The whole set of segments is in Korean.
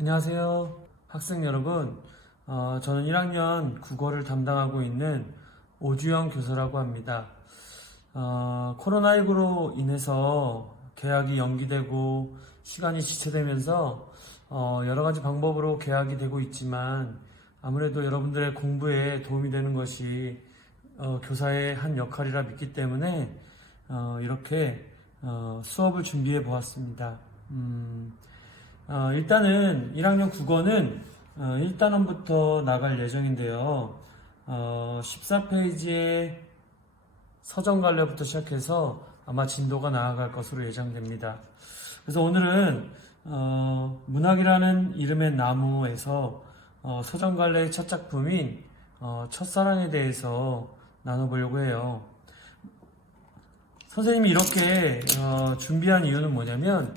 안녕하세요. 학생 여러분. 어, 저는 1학년 국어를 담당하고 있는 오주영 교사라고 합니다. 어, 코로나19로 인해서 계약이 연기되고 시간이 지체되면서 어, 여러 가지 방법으로 계약이 되고 있지만 아무래도 여러분들의 공부에 도움이 되는 것이 어, 교사의 한 역할이라 믿기 때문에 어, 이렇게 어, 수업을 준비해 보았습니다. 음, 어, 일단은 1학년 국어는 어, 1단원부터 나갈 예정인데요. 어, 14페이지에 서점 갈래부터 시작해서 아마 진도가 나아갈 것으로 예상됩니다. 그래서 오늘은 어, 문학이라는 이름의 나무에서 어, 서점 갈래의 첫 작품인 어, 첫사랑에 대해서 나눠보려고 해요. 선생님이 이렇게 어, 준비한 이유는 뭐냐면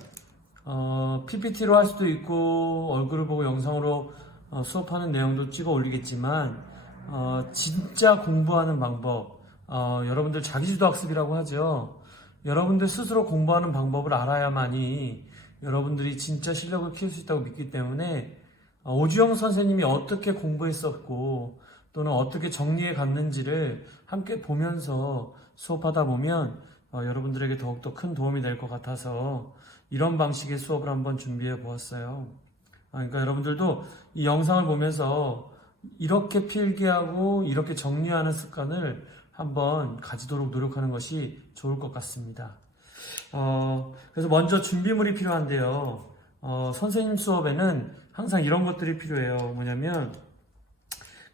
어, PPT로 할 수도 있고 얼굴을 보고 영상으로 어, 수업하는 내용도 찍어 올리겠지만 어, 진짜 공부하는 방법 어, 여러분들 자기주도 학습이라고 하죠. 여러분들 스스로 공부하는 방법을 알아야만이 여러분들이 진짜 실력을 키울 수 있다고 믿기 때문에 어, 오주영 선생님이 어떻게 공부했었고 또는 어떻게 정리해 갔는지를 함께 보면서 수업하다 보면 어, 여러분들에게 더욱더 큰 도움이 될 것 같아서 이런 방식의 수업을 한번 준비해 보았어요. 아, 그러니까 여러분들도 이 영상을 보면서 이렇게 필기하고 이렇게 정리하는 습관을 한번 가지도록 노력하는 것이 좋을 것 같습니다. 어, 그래서 먼저 준비물이 필요한데요. 어, 선생님 수업에는 항상 이런 것들이 필요해요. 뭐냐면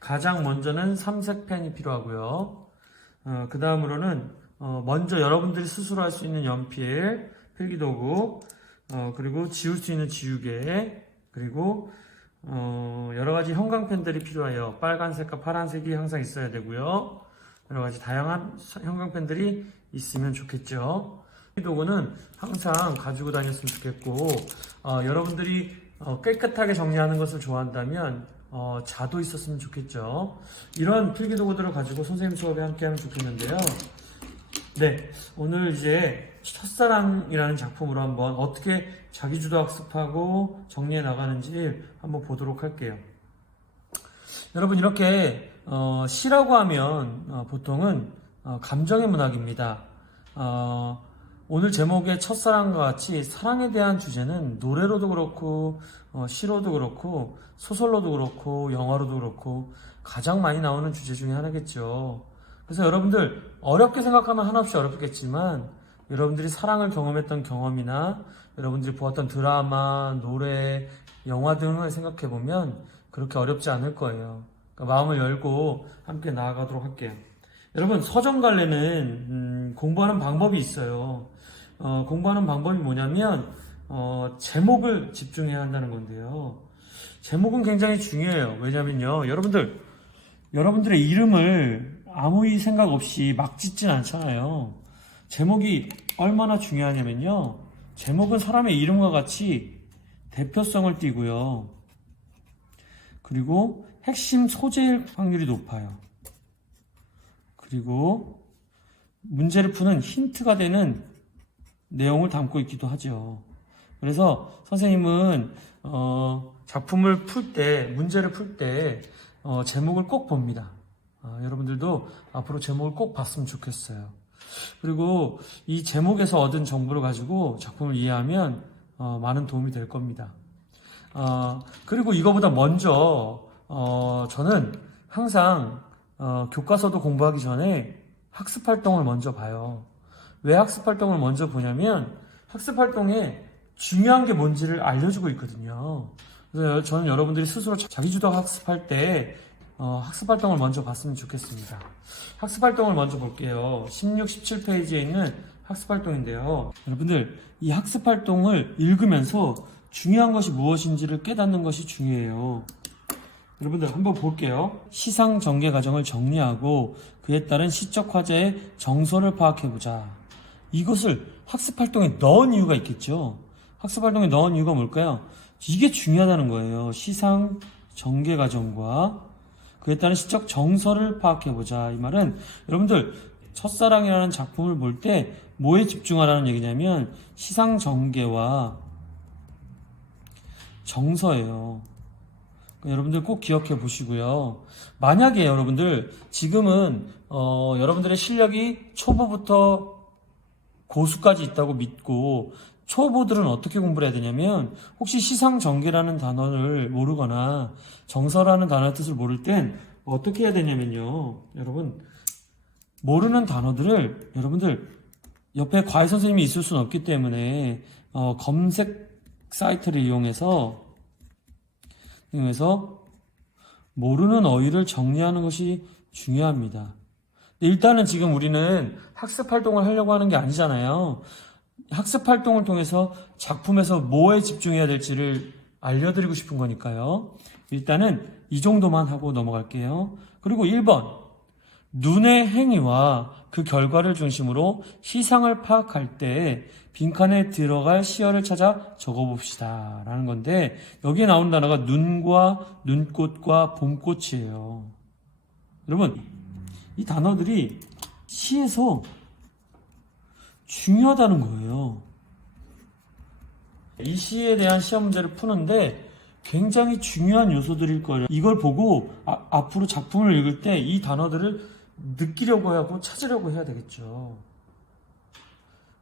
가장 먼저는 삼색 펜이 필요하고요. 어, 그 다음으로는 어, 먼저 여러분들이 스스로 할 수 있는 연필, 필기도구, 어, 그리고 지울 수 있는 지우개, 그리고 어, 여러 가지 형광펜들이 필요해요. 빨간색과 파란색이 항상 있어야 되고요. 여러 가지 다양한 형광펜들이 있으면 좋겠죠. 필기도구는 항상 가지고 다녔으면 좋겠고, 어, 여러분들이 어, 깨끗하게 정리하는 것을 좋아한다면 어, 자도 있었으면 좋겠죠. 이런 필기 도구들을 가지고 선생님 수업에 함께 하면 좋겠는데요. 네, 오늘 이제 첫사랑이라는 작품으로 한번 어떻게 자기주도 학습하고 정리해 나가는지 한번 보도록 할게요. 여러분 이렇게 어, 시라고 하면 어, 보통은 어, 감정의 문학입니다. 어, 오늘 제목의 첫사랑과 같이 사랑에 대한 주제는 노래로도 그렇고 어, 시로도 그렇고 소설로도 그렇고 영화로도 그렇고 가장 많이 나오는 주제 중에 하나겠죠. 그래서 여러분들 어렵게 생각하면 한없이 어렵겠지만 여러분들이 사랑을 경험했던 경험이나 여러분들이 보았던 드라마, 노래, 영화 등을 생각해 보면 그렇게 어렵지 않을 거예요. 그러니까 마음을 열고 함께 나아가도록 할게요. 여러분 서점 갈래는 음, 공부하는 방법이 있어요. 어, 공부하는 방법이 뭐냐면 어, 제목을 집중해야 한다는 건데요. 제목은 굉장히 중요해요. 왜냐면요, 여러분들 여러분들의 이름을 아무 이 생각 없이 막 짓진 않잖아요. 제목이 얼마나 중요하냐면요. 제목은 사람의 이름과 같이 대표성을 띠고요. 그리고 핵심 소재일 확률이 높아요. 그리고 문제를 푸는 힌트가 되는 내용을 담고 있기도 하죠. 그래서 선생님은 어, 작품을 풀 때, 문제를 풀때 어, 제목을 꼭 봅니다. 아, 여러분들도 앞으로 제목을 꼭 봤으면 좋겠어요. 그리고 이 제목에서 얻은 정보를 가지고 작품을 이해하면 어, 많은 도움이 될 겁니다. 어, 그리고 이거보다 먼저 어, 저는 항상 어, 교과서도 공부하기 전에 학습 활동을 먼저 봐요. 왜 학습 활동을 먼저 보냐면 학습 활동에 중요한 게 뭔지를 알려주고 있거든요. 그래서 저는 여러분들이 스스로 자기주도 학습할 때 어, 학습 활동을 먼저 봤으면 좋겠습니다. 학습 활동을 먼저 볼게요. 16, 17페이지에 있는 학습 활동인데요. 여러분들 이 학습 활동을 읽으면서 중요한 것이 무엇인지를 깨닫는 것이 중요해요. 여러분들 한번 볼게요. 시상 전개 과정을 정리하고 그에 따른 시적 화제의 정서를 파악해 보자. 이것을 학습 활동에 넣은 이유가 있겠죠. 학습 활동에 넣은 이유가 뭘까요? 이게 중요하다는 거예요. 시상 전개 과정과 그에 따른 시적 정서를 파악해 보자. 이 말은 여러분들 첫사랑이라는 작품을 볼 때 뭐에 집중하라는 얘기냐면 시상 전개와 정서예요. 그러니까 여러분들 꼭 기억해 보시고요. 만약에 여러분들 지금은 어, 여러분들의 실력이 초보부터 고수까지 있다고 믿고 초보들은 어떻게 공부를 해야 되냐면 혹시 시상정계라는 단어를 모르거나 정서라는 단어의 뜻을 모를 땐 어떻게 해야 되냐면요. 여러분 모르는 단어들을 여러분들 옆에 과외 선생님이 있을 수는 없기 때문에 어, 검색 사이트를 이용해서 이용해서 모르는 어휘를 정리하는 것이 중요합니다. 일단은 지금 우리는 학습 활동을 하려고 하는 게 아니잖아요. 학습 활동을 통해서 작품에서 뭐에 집중해야 될지를 알려드리고 싶은 거니까요. 일단은 이 정도만 하고 넘어갈게요. 그리고 1번. 눈의 행위와 그 결과를 중심으로 시상을 파악할 때 빈칸에 들어갈 시어를 찾아 적어봅시다. 라는 건데, 여기에 나오는 단어가 눈과 눈꽃과 봄꽃이에요. 여러분, 이 단어들이 시에서 중요하다는 거예요. 이 시에 대한 시험 문제를 푸는데 굉장히 중요한 요소들일 거예요. 이걸 보고 아- 앞으로 작품을 읽을 때 이 단어들을 느끼려고 하고 찾으려고 해야 되겠죠.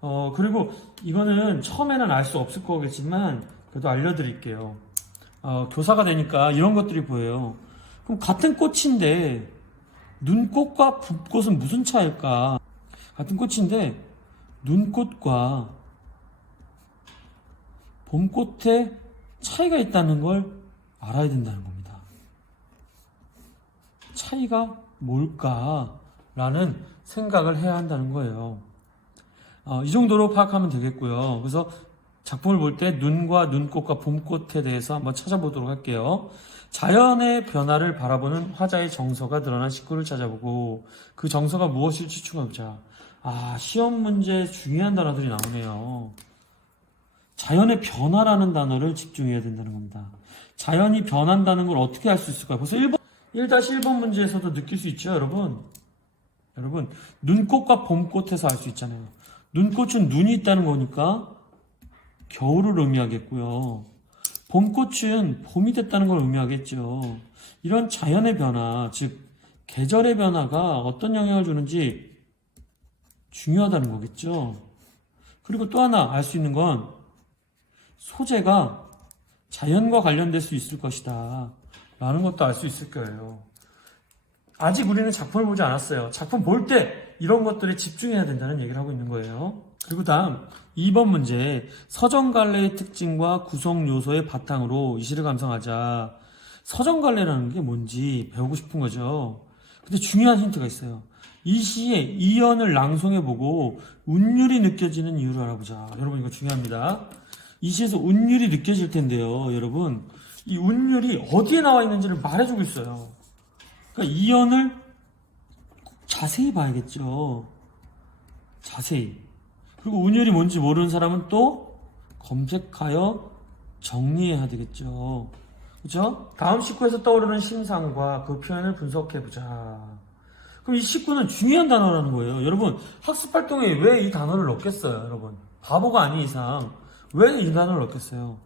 어, 그리고 이거는 처음에는 알 수 없을 거겠지만 그래도 알려드릴게요. 어, 교사가 되니까 이런 것들이 보여요. 그럼 같은 꽃인데 눈꽃과 붓꽃은 무슨 차일까? 같은 꽃인데 눈꽃과 봄꽃에 차이가 있다는 걸 알아야 된다는 겁니다. 차이가 뭘까라는 생각을 해야 한다는 거예요. 어, 이 정도로 파악하면 되겠고요. 그래서 작품을 볼 때 눈과 눈꽃과 봄꽃에 대해서 한번 찾아보도록 할게요. 자연의 변화를 바라보는 화자의 정서가 드러난 식구를 찾아보고 그 정서가 무엇일지 추가해보자. 아, 시험 문제에 중요한 단어들이 나오네요. 자연의 변화라는 단어를 집중해야 된다는 겁니다. 자연이 변한다는 걸 어떻게 알 수 있을까요? 벌써 1번, 1-1번 문제에서도 느낄 수 있죠, 여러분? 여러분, 눈꽃과 봄꽃에서 알 수 있잖아요. 눈꽃은 눈이 있다는 거니까 겨울을 의미하겠고요. 봄꽃은 봄이 됐다는 걸 의미하겠죠. 이런 자연의 변화, 즉, 계절의 변화가 어떤 영향을 주는지 중요하다는 거겠죠. 그리고 또 하나 알 수 있는 건 소재가 자연과 관련될 수 있을 것이다. 라는 것도 알 수 있을 거예요. 아직 우리는 작품을 보지 않았어요. 작품 볼 때 이런 것들에 집중해야 된다는 얘기를 하고 있는 거예요. 그리고 다음 2번 문제 서정갈래의 특징과 구성 요소의 바탕으로 이 시를 감상하자. 서정갈래라는 게 뭔지 배우고 싶은 거죠. 근데 중요한 힌트가 있어요. 이 시의 이연을 낭송해보고 운율이 느껴지는 이유를 알아보자. 여러분 이거 중요합니다. 이 시에서 운율이 느껴질 텐데요. 여러분 이 운율이 어디에 나와 있는지를 말해주고 있어요. 그러니까 이연을 자세히 봐야겠죠. 자세히. 그리고 운율이 뭔지 모르는 사람은 또 검색하여 정리해야 되겠죠. 그죠? 다음 식구에서 떠오르는 심상과 그 표현을 분석해보자. 그럼 이 식구는 중요한 단어라는 거예요. 여러분, 학습 활동에 왜 이 단어를 넣겠어요, 여러분? 바보가 아닌 이상 왜 이 단어를 넣겠어요?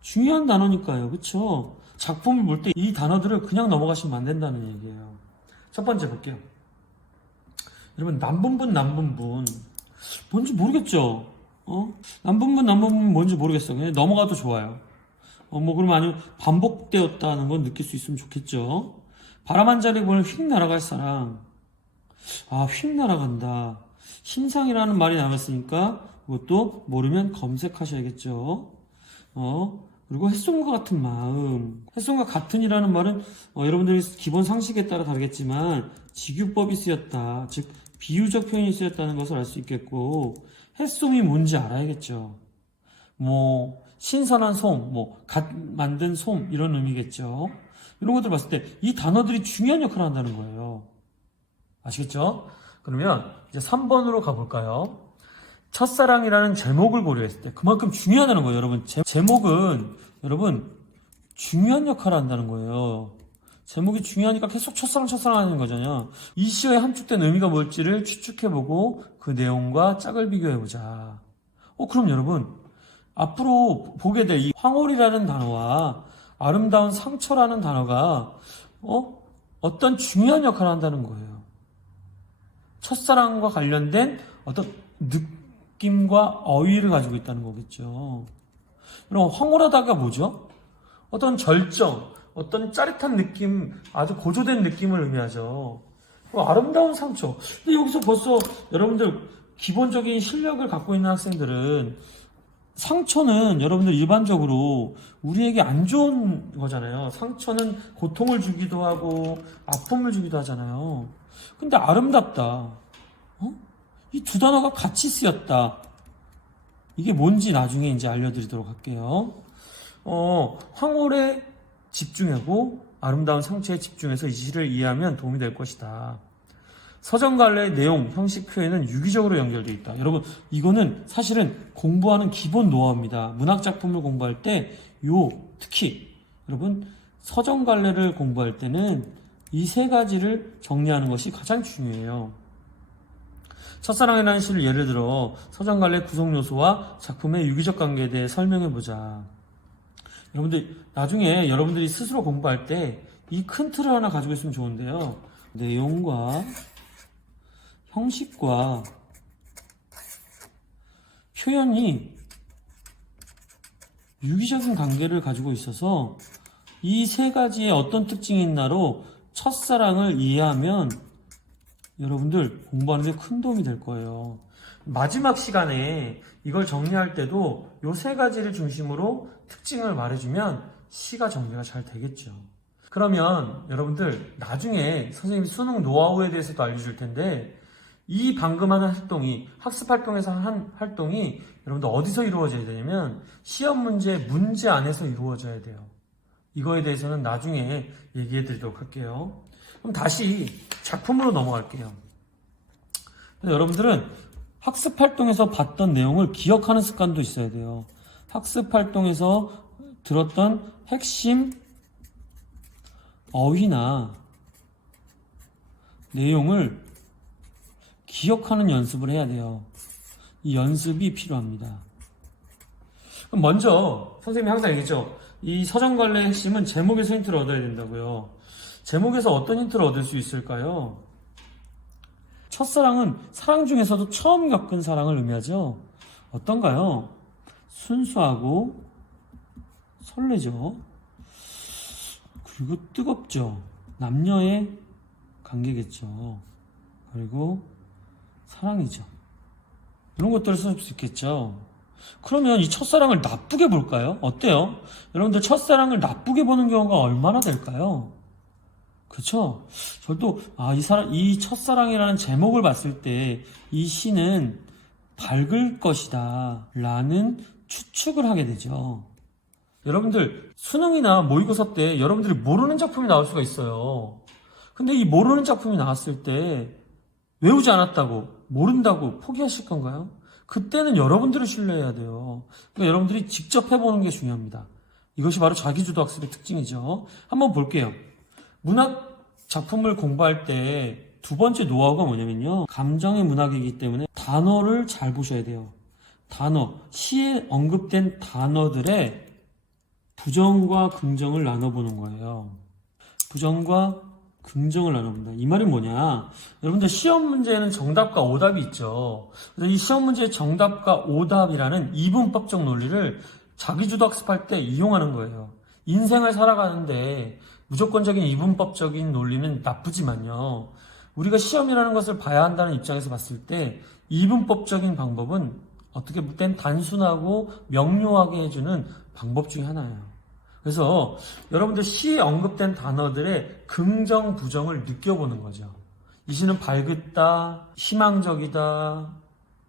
중요한 단어니까요. 그쵸? 작품을 볼 때 이 단어들을 그냥 넘어가시면 안 된다는 얘기예요. 첫 번째 볼게요. 여러분, 남분분, 남분분. 뭔지 모르겠죠? 어? 남분분, 남분분 뭔지 모르겠어. 그냥 넘어가도 좋아요. 어, 뭐, 그러면 아니면 반복되었다는 건 느낄 수 있으면 좋겠죠? 바람 한 자리 보면 휙 날아갈 사람. 아, 휙 날아간다. 심상이라는 말이 나왔으니까 그것도 모르면 검색하셔야겠죠. 어, 그리고 햇솜과 같은 마음. 햇솜과 같은이라는 말은 어, 여러분들의 기본 상식에 따라 다르겠지만 직유법이 쓰였다. 즉 비유적 표현이 쓰였다는 것을 알 수 있겠고 햇솜이 뭔지 알아야겠죠. 뭐 신선한 솜, 뭐 갓 만든 솜 이런 의미겠죠. 이런 것들 봤을 때 이 단어들이 중요한 역할을 한다는 거예요. 아시겠죠? 그러면 이제 3번으로 가볼까요? 첫사랑이라는 제목을 고려했을 때 그만큼 중요하다는 거예요, 여러분. 제, 제목은 여러분 중요한 역할을 한다는 거예요. 제목이 중요하니까 계속 첫사랑 첫사랑 하는 거잖아요. 이 시어의 함축된 의미가 뭘지를 추측해보고 그 내용과 짝을 비교해보자. 어, 그럼 여러분 앞으로 보게 될 이 황홀이라는 단어와 아름다운 상처라는 단어가 어? 어떤 중요한 역할을 한다는 거예요. 첫사랑과 관련된 어떤 느낌과 어휘를 가지고 있다는 거겠죠. 그럼 황홀하다가 뭐죠? 어떤 절정, 어떤 짜릿한 느낌, 아주 고조된 느낌을 의미하죠. 그리고 아름다운 상처. 근데 여기서 벌써 여러분들 기본적인 실력을 갖고 있는 학생들은 상처는 여러분들 일반적으로 우리에게 안 좋은 거잖아요. 상처는 고통을 주기도 하고 아픔을 주기도 하잖아요. 근데 아름답다. 어? 이 두 단어가 같이 쓰였다. 이게 뭔지 나중에 이제 알려드리도록 할게요. 어, 황홀에 집중하고 아름다운 상처에 집중해서 이 시를 이해하면 도움이 될 것이다. 서정갈래의 내용, 형식 표현은 유기적으로 연결되어 있다. 여러분, 이거는 사실은 공부하는 기본 노하우입니다. 문학 작품을 공부할 때, 요, 특히, 여러분, 서정갈래를 공부할 때는 이 세 가지를 정리하는 것이 가장 중요해요. 첫사랑이라는 시를 예를 들어 서정갈래 구성 요소와 작품의 유기적 관계에 대해 설명해 보자. 여러분들 나중에 여러분들이 스스로 공부할 때 이 큰 틀을 하나 가지고 있으면 좋은데요. 내용과 형식과 표현이 유기적인 관계를 가지고 있어서 이 세 가지의 어떤 특징이 있나로 첫사랑을 이해하면 여러분들 공부하는데 큰 도움이 될 거예요. 마지막 시간에 이걸 정리할 때도 요 세 가지를 중심으로 특징을 말해주면 시가 정리가 잘 되겠죠. 그러면 여러분들 나중에 선생님이 수능 노하우에 대해서도 알려줄 텐데 이 방금 하는 활동이 학습 활동에서 한 활동이 여러분들 어디서 이루어져야 되냐면 시험 문제 문제 안에서 이루어져야 돼요. 이거에 대해서는 나중에 얘기해 드리도록 할게요. 그럼 다시 작품으로 넘어갈게요. 여러분들은 학습 활동에서 봤던 내용을 기억하는 습관도 있어야 돼요. 학습 활동에서 들었던 핵심 어휘나 내용을 기억하는 연습을 해야 돼요. 이 연습이 필요합니다. 먼저 선생님이 항상 얘기했죠. 이 서정관례 핵심은 제목에서 힌트를 얻어야 된다고요. 제목에서 어떤 힌트를 얻을 수 있을까요? 첫사랑은 사랑 중에서도 처음 겪은 사랑을 의미하죠. 어떤가요? 순수하고 설레죠. 그리고 뜨겁죠. 남녀의 관계겠죠. 그리고 사랑이죠. 이런 것들을 쓸수 있겠죠. 그러면 이 첫사랑을 나쁘게 볼까요? 어때요? 여러분들 첫사랑을 나쁘게 보는 경우가 얼마나 될까요? 그쵸? 저도, 아, 이 사람, 이 첫사랑이라는 제목을 봤을 때, 이 시는 밝을 것이다. 라는 추측을 하게 되죠. 여러분들, 수능이나 모의고사 때 여러분들이 모르는 작품이 나올 수가 있어요. 근데 이 모르는 작품이 나왔을 때, 외우지 않았다고, 모른다고 포기하실 건가요? 그때는 여러분들을 신뢰해야 돼요. 그러니까 여러분들이 직접 해보는 게 중요합니다. 이것이 바로 자기주도 학습의 특징이죠. 한번 볼게요. 문학 작품을 공부할 때 두 번째 노하우가 뭐냐면요. 감정의 문학이기 때문에 단어를 잘 보셔야 돼요. 단어, 시에 언급된 단어들의 부정과 긍정을 나눠보는 거예요. 부정과 긍정을 나눠본다. 이 말이 뭐냐? 여러분들 시험 문제에는 정답과 오답이 있죠. 그래서 이 시험 문제의 정답과 오답이라는 이분법적 논리를 자기주도 학습할 때 이용하는 거예요. 인생을 살아가는데 무조건적인 이분법적인 논리는 나쁘지만요. 우리가 시험이라는 것을 봐야 한다는 입장에서 봤을 때 이분법적인 방법은 어떻게 보면 단순하고 명료하게 해주는 방법 중에 하나예요. 그래서 여러분들 시에 언급된 단어들의 긍정, 부정을 느껴보는 거죠. 이 시는 밝았다, 희망적이다,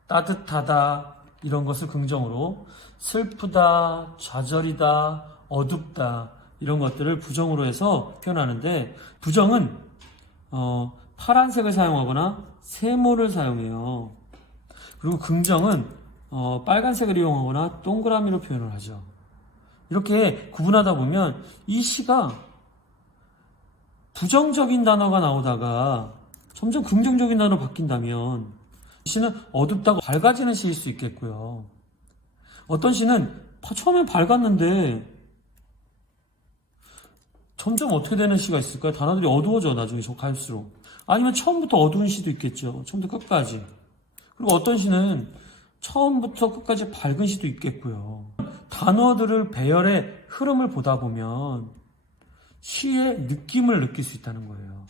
따뜻하다, 이런 것을 긍정으로, 슬프다, 좌절이다, 어둡다, 이런 것들을 부정으로 해서 표현하는데, 부정은, 어, 파란색을 사용하거나 세모를 사용해요. 그리고 긍정은, 어, 빨간색을 이용하거나 동그라미로 표현을 하죠. 이렇게 구분하다 보면 이 시가 부정적인 단어가 나오다가 점점 긍정적인 단어로 바뀐다면 이 시는 어둡다고 밝아지는 시일 수 있겠고요. 어떤 시는 바- 처음엔 밝았는데 점점 어떻게 되는 시가 있을까요? 단어들이 어두워져 나중에 저 갈수록 아니면 처음부터 어두운 시도 있겠죠 처음부터 끝까지 그리고 어떤 시는 처음부터 끝까지 밝은 시도 있겠고요 단어들을 배열의 흐름을 보다 보면 시의 느낌을 느낄 수 있다는 거예요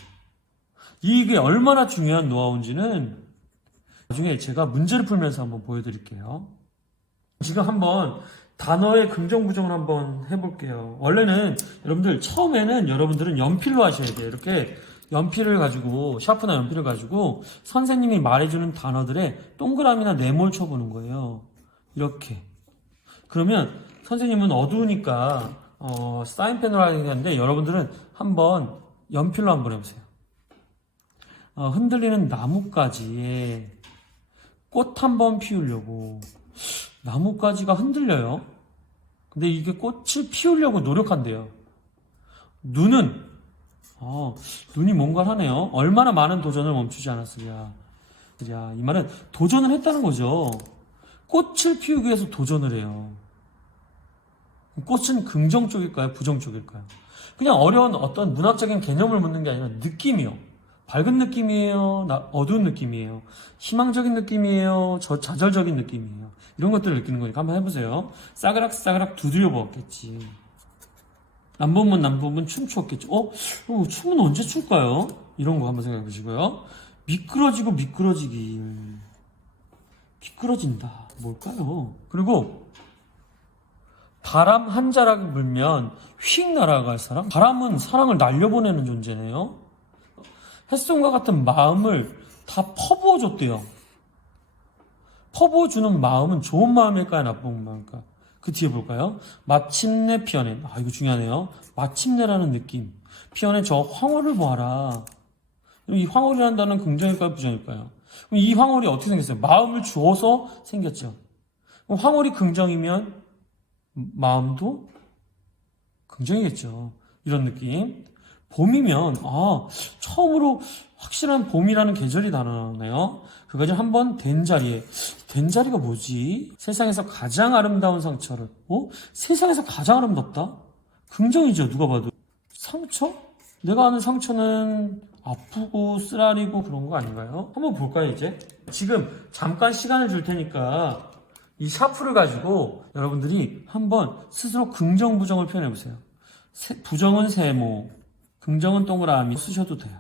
이게 얼마나 중요한 노하우인지는 나중에 제가 문제를 풀면서 한번 보여드릴게요 지금 한번 단어의 긍정 부정을 한번 해볼게요. 원래는 여러분들 처음에는 여러분들은 연필로 하셔야 돼요. 이렇게 연필을 가지고 샤프나 연필을 가지고 선생님이 말해주는 단어들의 동그라미나 네모를 쳐보는 거예요. 이렇게. 그러면 선생님은 어두우니까 어, 사인펜으로 하는데 여러분들은 한번 연필로 한번 해보세요. 어, 흔들리는 나뭇가지에 꽃 한번 피우려고 나뭇가지가 흔들려요. 근데 이게 꽃을 피우려고 노력한대요. 눈은 어, 눈이 뭔가 하네요. 얼마나 많은 도전을 멈추지 않았으랴. 야, 이 말은 도전을 했다는 거죠. 꽃을 피우기 위해서 도전을 해요. 꽃은 긍정 쪽일까요? 부정 쪽일까요? 그냥 어려운 어떤 문학적인 개념을 묻는 게 아니라 느낌이요. 밝은 느낌이에요. 나- 어두운 느낌이에요. 희망적인 느낌이에요. 저 좌절적인 느낌이에요. 이런 것들을 느끼는 거니까 한번 해보세요. 싸그락 싸그락 두드려 보았겠지. 남부분 남부분 춤추었겠죠. 어? 어, 춤은 언제 출까요? 이런 거 한번 생각해 보시고요. 미끄러지고 미끄러지길. 미끄러진다. 뭘까요? 그리고 바람 한 자락 불면 휙 날아갈 사람? 바람은 사랑을 날려보내는 존재네요. 햇솜과 같은 마음을 다 퍼부어줬대요. 퍼부어주는 마음은 좋은 마음일까요? 나쁜 마음일까요? 그 뒤에 볼까요? 마침내 피어낸, 아, 이거 중요하네요. 마침내라는 느낌. 피어낸 저 황홀을 보아라. 이 황홀이라는 단어는 긍정일까요? 부정일까요? 그럼 이 황홀이 어떻게 생겼어요? 마음을 주어서 생겼죠. 황홀이 긍정이면 마음도 긍정이겠죠. 이런 느낌. 봄이면 아 처음으로 확실한 봄이라는 계절이 나타나네요. 그것이 한번 된 자리에 된 자리가 뭐지? 세상에서 가장 아름다운 상처를 어? 세상에서 가장 아름답다? 긍정이죠. 누가 봐도 상처? 내가 아는 상처는 아프고 쓰라리고 그런 거 아닌가요? 한번 볼까요 이제? 지금 잠깐 시간을 줄 테니까 이 샤프를 가지고 여러분들이 한번 스스로 긍정 부정을 표현해 보세요. 세- 부정은 세모, 긍정은 동그라미 쓰셔도 돼요.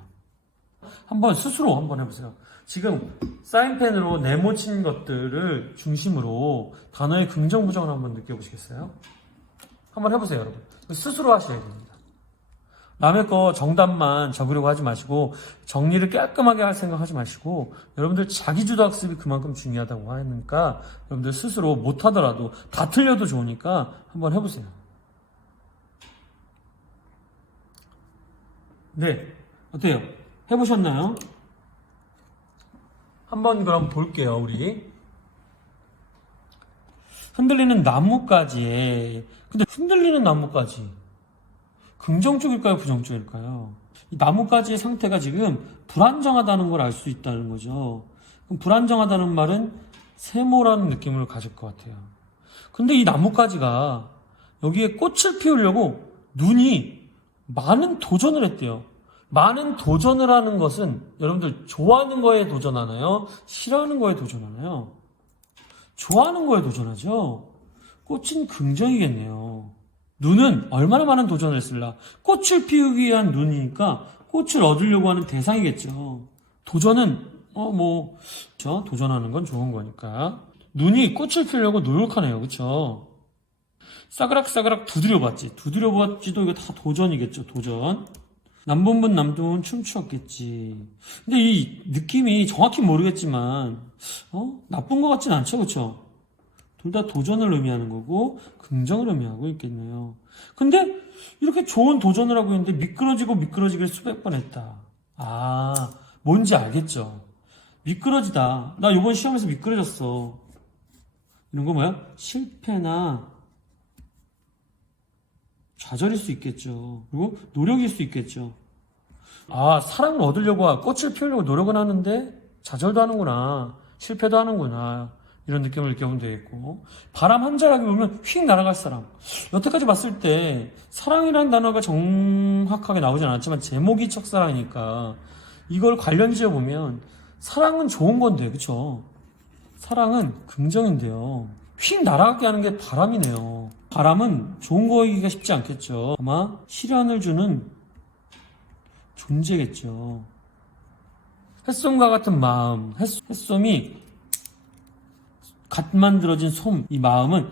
한번 스스로 한번 해보세요. 지금 사인펜으로 네모 친 것들을 중심으로 단어의 긍정 부정을 한번 느껴보시겠어요? 한번 해보세요, 여러분. 스스로 하셔야 됩니다. 남의 거 정답만 적으려고 하지 마시고 정리를 깔끔하게 할 생각 하지 마시고 여러분들 자기주도 학습이 그만큼 중요하다고 하니까 여러분들 스스로 못하더라도 다 틀려도 좋으니까 한번 해보세요. 네, 어때요? 해보셨나요? 한번 그럼 볼게요, 우리. 흔들리는 나뭇가지에, 근데 흔들리는 나뭇가지. 긍정 쪽일까요, 부정 쪽일까요? 이 나뭇가지의 상태가 지금 불안정하다는 걸 알 수 있다는 거죠. 그럼 불안정하다는 말은 세모라는 느낌을 가질 것 같아요. 근데 이 나뭇가지가 여기에 꽃을 피우려고 눈이 많은 도전을 했대요. 많은 도전을 하는 것은 여러분들 좋아하는 거에 도전하나요? 싫어하는 거에 도전하나요? 좋아하는 거에 도전하죠? 꽃은 긍정이겠네요. 눈은 얼마나 많은 도전을 했을라. 꽃을 피우기 위한 눈이니까 꽃을 얻으려고 하는 대상이겠죠. 도전은 어 뭐, 저 도전하는 건 좋은 거니까. 눈이 꽃을 피우려고 노력하네요, 그렇죠? 싸그락싸그락 두드려봤지. 두드려봤지도 이거 다 도전이겠죠, 도전. 남분분 남분 춤추었겠지. 근데 이 느낌이 정확히 모르겠지만, 어? 나쁜 것 같진 않죠, 그쵸? 둘 다 도전을 의미하는 거고, 긍정을 의미하고 있겠네요. 근데, 이렇게 좋은 도전을 하고 있는데, 미끄러지고 미끄러지기를 수백 번 했다. 아, 뭔지 알겠죠? 미끄러지다. 나 이번 시험에서 미끄러졌어. 이런 거 뭐야? 실패나, 좌절일 수 있겠죠. 그리고 노력일 수 있겠죠. 아, 사랑을 얻으려고, 하- 꽃을 피우려고 노력은 하는데, 좌절도 하는구나. 실패도 하는구나. 이런 느낌을 느껴보면 되겠고. 바람 한 자락이 불면 휙 날아갈 사람. 여태까지 봤을 때 사랑이라는 단어가 정확하게 나오진 않았지만 제목이 첫사랑이니까 이걸 관련 지어 보면 사랑은 좋은 건데 그쵸? 사랑은 긍정인데요. 휙 날아가게 하는 게 바람이네요. 바람은 좋은 거이기가 쉽지 않겠죠. 아마 시련을 주는 존재겠죠. 햇솜과 같은 마음 햇- 햇솜이 갓 만들어진 솜, 이 마음은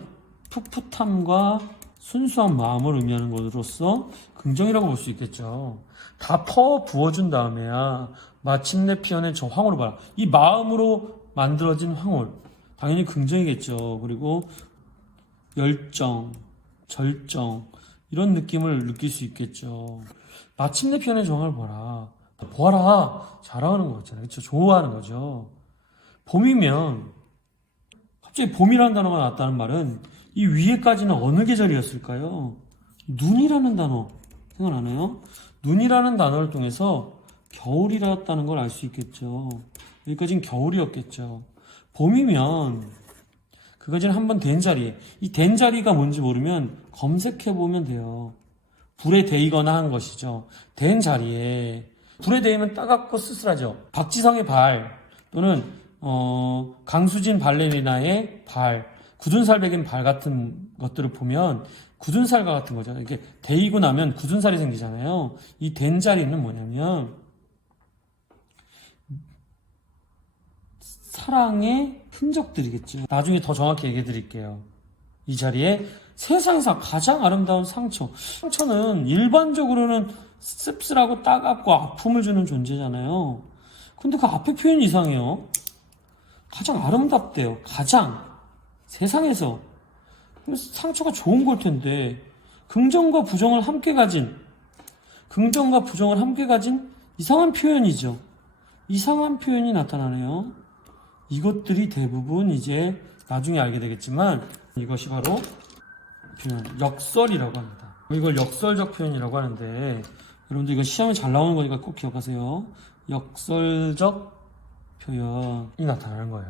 풋풋함과 순수한 마음을 의미하는 것으로서 긍정이라고 볼 수 있겠죠. 다 퍼 부어준 다음에야 마침내 피어낸 저 황홀을 봐라. 이 마음으로 만들어진 황홀. 당연히 긍정이겠죠. 그리고 열정, 절정, 이런 느낌을 느낄 수 있겠죠. 마침내 피어낸 저 황홀을 봐라. 보아라. 자랑하는 거잖아요. 그렇죠. 좋아하는 거죠. 봄이면 갑자기 봄이라는 단어가 나왔다는 말은 이 위에까지는 어느 계절이었을까요? 눈이라는 단어 생각나나요? 눈이라는 단어를 통해서 겨울이었다는 걸 알 수 있겠죠. 여기까지는 겨울이었겠죠. 봄이면 그까지는 한번 된 자리. 이 된 자리가 뭔지 모르면 검색해 보면 돼요. 불에 데이거나 한 것이죠. 된 자리에 불에 데이면 따갑고 쓸쓸하죠. 박지성의 발 또는 어, 강수진 발레리나의 발, 굳은 살 베긴 발 같은 것들을 보면 굳은 살과 같은 거죠. 이렇게 데이고 나면 굳은 살이 생기잖아요. 이 된 자리는 뭐냐면 사랑의 흔적들이겠죠. 나중에 더 정확히 얘기해 드릴게요. 이 자리에 세상에서 가장 아름다운 상처. 상처는 일반적으로는 씁쓸하고 따갑고 아픔을 주는 존재잖아요. 근데 그 앞에 표현이 이상해요. 가장 아름답대요. 가장. 세상에서. 상처가 좋은 걸 텐데, 긍정과 부정을 함께 가진, 긍정과 부정을 함께 가진 이상한 표현이죠. 이상한 표현이 나타나네요. 이것들이 대부분 이제 나중에 알게 되겠지만, 이것이 바로 표현, 역설이라고 합니다. 이걸 역설적 표현이라고 하는데, 여러분들 이거 시험에 잘 나오는 거니까 꼭 기억하세요. 역설적 표현이 나타나는 거예요.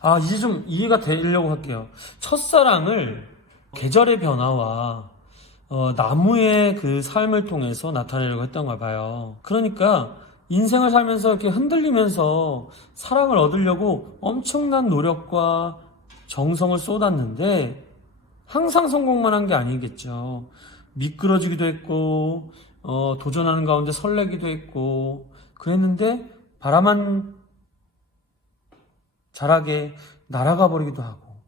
아, 이제 좀 이해가 되려고 할게요. 첫사랑을 계절의 변화와 어, 나무의 그 삶을 통해서 나타내려고 했던가 봐요. 그러니까 인생을 살면서 이렇게 흔들리면서 사랑을 얻으려고 엄청난 노력과 정성을 쏟았는데 항상 성공만 한 게 아니겠죠. 미끄러지기도 했고, 어, 도전하는 가운데 설레기도 했고, 그랬는데 바라만 자라게 날아가 버리기도 하고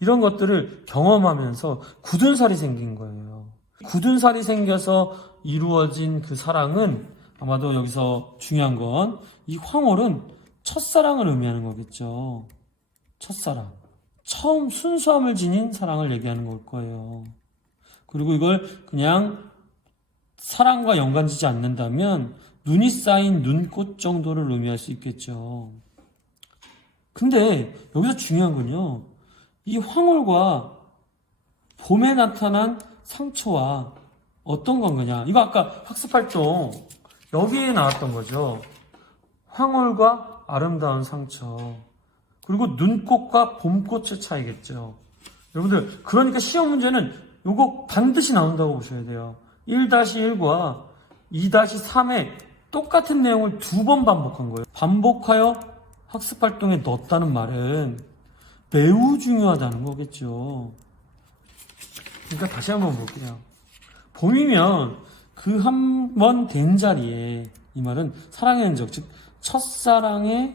이런 것들을 경험하면서 굳은 살이 생긴 거예요. 굳은 살이 생겨서 이루어진 그 사랑은 아마도 여기서 중요한 건 이 황홀은 첫사랑을 의미하는 거겠죠. 첫사랑. 처음 순수함을 지닌 사랑을 얘기하는 걸 거예요. 그리고 이걸 그냥 사랑과 연관지지 않는다면 눈이 쌓인 눈꽃 정도를 의미할 수 있겠죠. 근데 여기서 중요한 건요. 이 황홀과 봄에 나타난 상처와 어떤 관계냐. 이거 아까 학습활동 여기에 나왔던 거죠. 황홀과 아름다운 상처. 그리고 눈꽃과 봄꽃의 차이겠죠. 여러분들, 그러니까 시험 문제는 요거 반드시 나온다고 보셔야 돼요. 1-1과 2-3에 똑같은 내용을 두 번 반복한 거예요. 반복하여 학습 활동에 넣었다는 말은 매우 중요하다는 거겠죠. 그러니까 다시 한번 볼게요. 봄이면 그 한 번 된 자리에 이 말은 사랑의 흔적, 즉 첫사랑의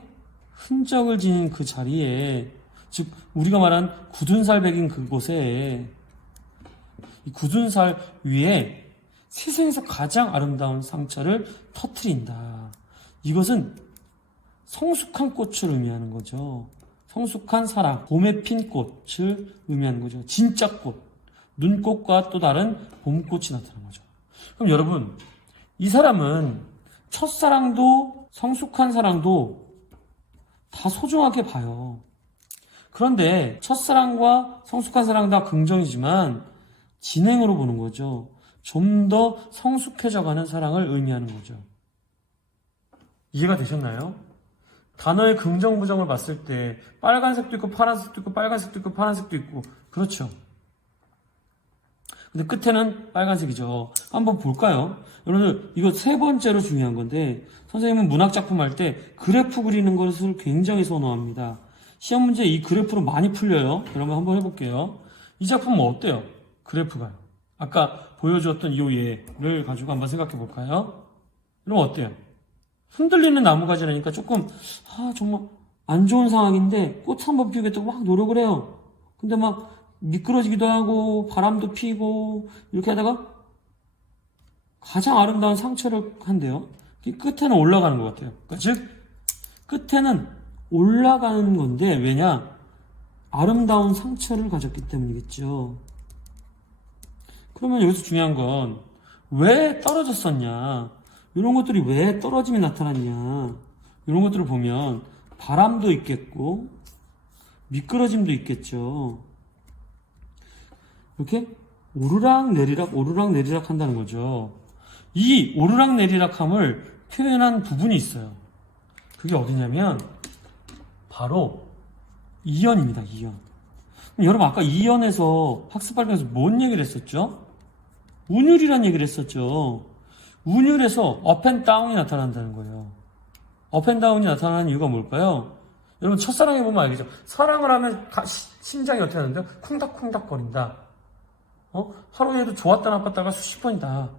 흔적을 지닌 그 자리에 즉 우리가 말한 굳은 살 베긴 그곳에 이 굳은 살 위에 세상에서 가장 아름다운 상처를 터트린다. 이것은 성숙한 꽃을 의미하는 거죠. 성숙한 사랑, 봄에 핀 꽃을 의미하는 거죠. 진짜 꽃, 눈꽃과 또 다른 봄꽃이 나타나는 거죠. 그럼 여러분, 이 사람은 첫사랑도 성숙한 사랑도 다 소중하게 봐요. 그런데 첫사랑과 성숙한 사랑 다 긍정이지만 진행으로 보는 거죠. 좀 더 성숙해져 가는 사랑을 의미하는 거죠. 이해가 되셨나요? 단어의 긍정, 부정을 봤을 때 빨간색도 있고 파란색도 있고 빨간색도 있고 파란색도 있고 그렇죠. 근데 끝에는 빨간색이죠. 한번 볼까요? 여러분들 이거 세 번째로 중요한 건데 선생님은 문학 작품 할 때 그래프 그리는 것을 굉장히 선호합니다. 시험 문제 이 그래프로 많이 풀려요. 여러분 한번 해볼게요. 이 작품은 어때요? 그래프가 아까 보여주었던 이 예를 가지고 한번 생각해 볼까요? 그럼 어때요? 흔들리는 나무가지라니까 조금 아 정말 안 좋은 상황인데 꽃 한 번 피우겠다고 막 노력을 해요. 근데 막 미끄러지기도 하고 바람도 피고 이렇게 하다가 가장 아름다운 상처를 한대요. 이 끝에는 올라가는 것 같아요. 그러니까 즉 끝에는 올라가는 건데 왜냐 아름다운 상처를 가졌기 때문이겠죠. 그러면 여기서 중요한 건 왜 떨어졌었냐 이런 것들이 왜 떨어짐이 나타났냐 이런 것들을 보면 바람도 있겠고 미끄러짐도 있겠죠. 이렇게 오르락 내리락 오르락 내리락 한다는 거죠. 이 오르락 내리락함을 표현한 부분이 있어요. 그게 어디냐면 바로 이연입니다. 이연. 여러분 아까 이연에서 학습 발견에서 뭔 얘기를 했었죠? 운율이란 얘기를 했었죠. 운율에서 업앤다운이 나타난다는 거예요. 업앤다운이 나타나는 이유가 뭘까요? 여러분 첫사랑에 보면 알겠죠? 사랑을 하면 가- 시- 심장이 어떻게 하는데요? 쿵닥쿵닥 거린다. 어? 하루에도 좋았다 나빴다가 수십 번이다.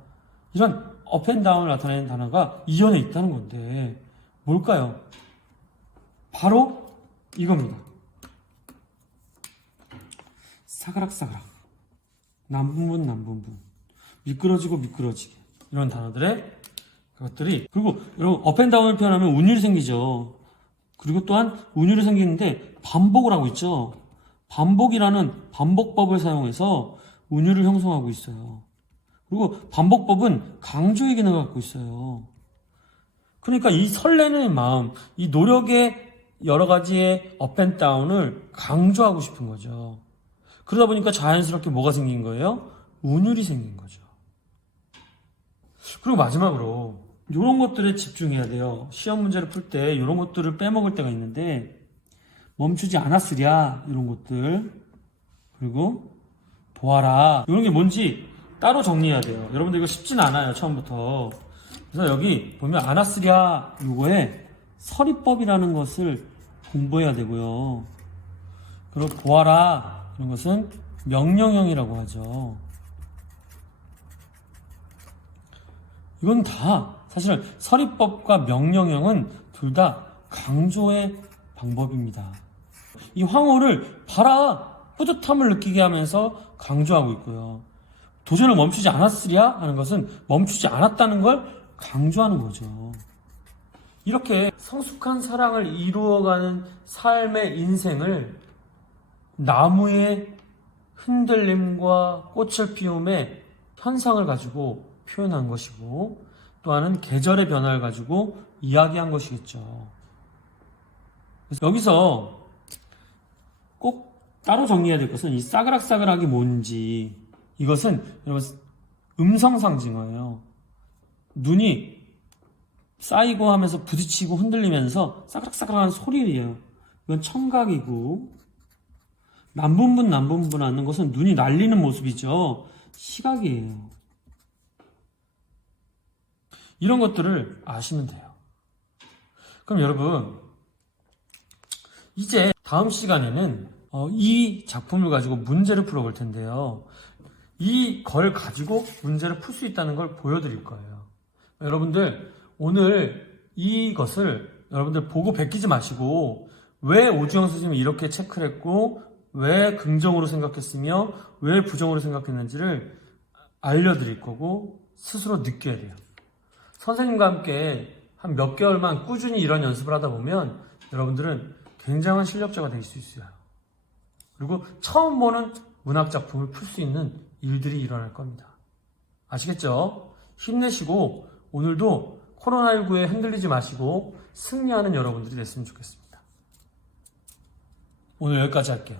이런 업앤다운을 나타내는 단어가 이연에 있다는 건데 뭘까요? 바로 이겁니다. 사가락사가락 남분분 남분분 미끄러지고 미끄러지게 이런 단어들의 그것들이 그리고 여러분 업앤다운을 표현하면 운율이 생기죠. 그리고 또한 운율이 생기는데 반복을 하고 있죠. 반복이라는 반복법을 사용해서 운율을 형성하고 있어요. 그리고 반복법은 강조의 기능을 갖고 있어요. 그러니까 이 설레는 마음, 이 노력의 여러 가지의 업앤다운을 강조하고 싶은 거죠. 그러다 보니까 자연스럽게 뭐가 생긴 거예요? 운율이 생긴 거죠. 그리고 마지막으로 이런 것들에 집중해야 돼요. 시험 문제를 풀 때 이런 것들을 빼먹을 때가 있는데 멈추지 않았으랴 이런 것들 그리고 보아라 이런 게 뭔지 따로 정리해야 돼요. 여러분들 이거 쉽진 않아요 처음부터. 그래서 여기 보면 않았으랴 요거에 서리법이라는 것을 공부해야 되고요. 그리고 보아라 그런 것은 명령형이라고 하죠. 이건 다 사실 서리법과 명령형은 둘 다 강조의 방법입니다. 이 황홀을 봐라 뿌듯함을 느끼게 하면서 강조하고 있고요. 도전을 멈추지 않았으랴 하는 것은 멈추지 않았다는 걸 강조하는 거죠. 이렇게 성숙한 사랑을 이루어가는 삶의 인생을 나무의 흔들림과 꽃을 피움의 현상을 가지고 표현한 것이고 또 하나는 계절의 변화를 가지고 이야기한 것이겠죠. 여기서 꼭 따로 정리해야 될 것은 이 싸그락싸그락이 뭔지 이것은 여러분 음성 상징어예요. 눈이 쌓이고 하면서 부딪히고 흔들리면서 싸그락싸그락하는 소리예요. 이건 청각이고 남분분 남분분 하는 것은 눈이 날리는 모습이죠. 시각이에요. 이런 것들을 아시면 돼요. 그럼 여러분, 이제 다음 시간에는 어, 이 작품을 가지고 문제를 풀어볼 텐데요. 이 걸 가지고 문제를 풀 수 있다는 걸 보여드릴 거예요. 여러분들, 오늘 이것을 여러분들 보고 베끼지 마시고, 왜 오주영 선생님이 이렇게 체크를 했고, 왜 긍정으로 생각했으며, 왜 부정으로 생각했는지를 알려드릴 거고, 스스로 느껴야 돼요. 선생님과 함께 한 몇 개월만 꾸준히 이런 연습을 하다 보면 여러분들은 굉장한 실력자가 될 수 있어요. 그리고 처음 보는 문학 작품을 풀 수 있는 일들이 일어날 겁니다. 아시겠죠? 힘내시고 오늘도 코로나19에 흔들리지 마시고 승리하는 여러분들이 됐으면 좋겠습니다. 오늘 여기까지 할게요.